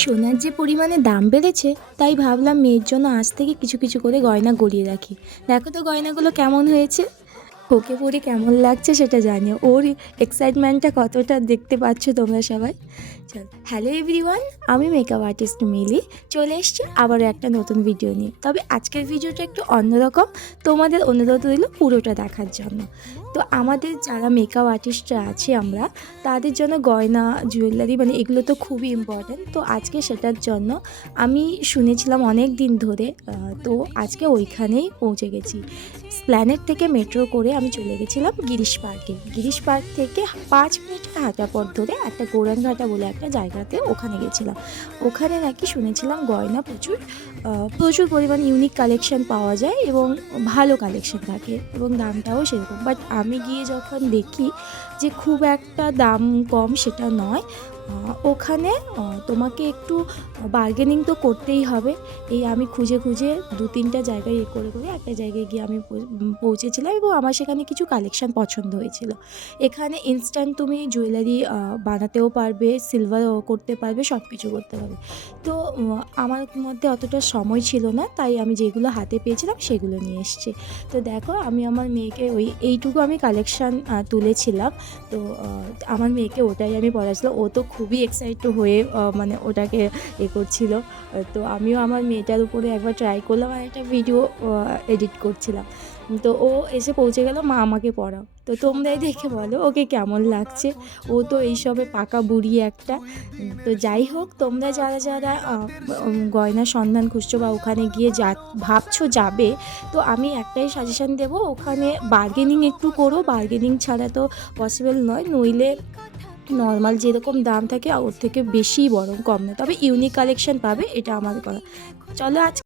সোনার যে পরিমাণে দাম বেড়েছে, তাই ভাবলাম মেয়ের জন্য আজ থেকে কিছু কিছু করে গয়না গড়িয়ে রাখি। দেখো তো গয়নাগুলো কেমন হয়েছে, ওকে পরে কেমন লাগছে সেটা জানিও। ওর এক্সাইটমেন্টটা কতটা দেখতে পাচ্ছ তোমরা সবাই। চল, হ্যালো এভরিওয়ান, আমি মেকআপ আর্টিস্ট মিলি চলে এসেছি আবারও একটা নতুন ভিডিও নিয়ে। তবে আজকের ভিডিওটা একটু অন্যরকম, তোমাদের অনুরোধ রইল পুরোটা দেখার জন্য। তো আমাদের যারা মেকআপ আর্টিস্টরা আছি আমরা, তাদের জন্য গয়না জুয়েলারি মানে এগুলো তো খুবই ইম্পর্ট্যান্ট। তো আজকে সেটার জন্য আমি শুনেছিলাম অনেক দিন ধরে, তো আজকে ওইখানেই পৌঁছে গেছি। স্প্ল্যানেট থেকে মেট্রো করে আমি চলে গেছিলাম গিরিশ পার্কে। গিরিশ পার্ক থেকে 5 মিনিট হাঁটা পথ ধরে একটা গৌরানঘাটা বলে একটা জায়গাতে, ওখানে গেছিলাম। ওখানে নাকি শুনেছিলাম গয়না প্রচুর পরিমাণ ইউনিক কালেকশন পাওয়া যায় এবং ভালো কালেকশন থাকে এবং দামটাও সেরকম। বাট আমি গিয়ে যখন দেখি যে খুব একটা দাম কম সেটা নয়, ওখানে তোমাকে একটু বার্গেনিং তো করতেই হবে। এই আমি খুঁজে খুঁজে 2-3টা জায়গায় করে একটা জায়গায় গিয়ে আমি পৌঁছেছিলাম এবং আমার সেখানে কিছু কালেকশান পছন্দ হয়েছিল। এখানে ইনস্ট্যান্ট তুমি জুয়েলারি বানাতেও পারবে, সিলভারও করতে পারবে, সব কিছু করতে পারবে। তো আমার মধ্যে অতটা সময় ছিল না, তাই আমি যেগুলো হাতে পেয়েছিলাম সেগুলো নিয়ে এসেছি। তো দেখো, আমি আমার মেয়েকে এইটুকু আমি কালেকশান তুলেছিলাম। তো আমার মেয়েকে ওটাই আমি পড়াচ্ছিলাম। ও তো খুবই এক্সাইটেড হয়ে মানে ওটাকে করছিল। তো আমিও আমার মেয়েটার উপরে একবার ট্রাই করলাম আর একটা ভিডিও এডিট করছিলাম। তো ও এসে পৌঁছে গেল, মা আমাকে পড়াও। তো তোমরাই দেখে বলো ওকে কেমন লাগছে। ও তো এইসবে পাকা বুড়ি একটা। তো যাই হোক, তোমরা যারা যারা গয়নার সন্ধান খুঁজছো বা ওখানে গিয়ে ভাবছো যাবে, তো আমি একটাই সাজেশান দেবো, ওখানে বার্গেনিং একটু করো। বার্গেনিং ছাড়া তো পসিবল নয়, নইলে নর্মাল যেরকম দাম থাকে ওর থেকে বেশি বরং কম না, তবে ইউনিক কালেকশন পাবে, এটা আমার কথা। চলো আজ